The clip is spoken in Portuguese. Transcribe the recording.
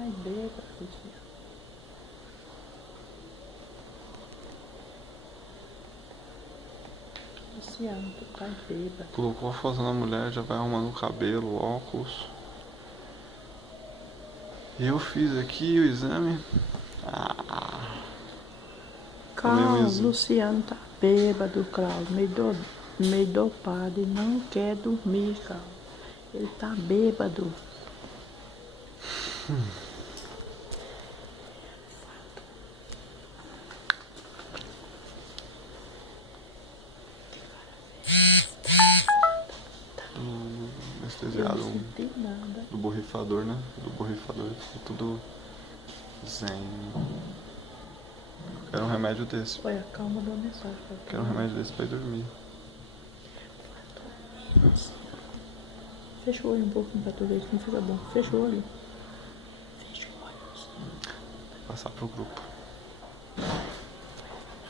Ai, bêbado, Luciano. Luciano, tu tá bêbado. Colocou a foto na mulher, já vai arrumando o cabelo, o óculos. Eu fiz aqui o exame. Tomei um Cláudio, exame. Luciano tá bêbado, Cláudio. Meio dopado e não quer dormir, Cláudio. Ele tá bêbado. Eu Anestesiado não senti nada. do borrifador, né? Do borrifador ficou tudo zen. Quero um remédio desse. Olha, calma, dá uma mensagem pra tu. Quero um remédio desse pra ir dormir. Fecha o olho um pouquinho pra tu ver que não fica bom. Fecha o olho. Fecha o olho. Passar pro grupo.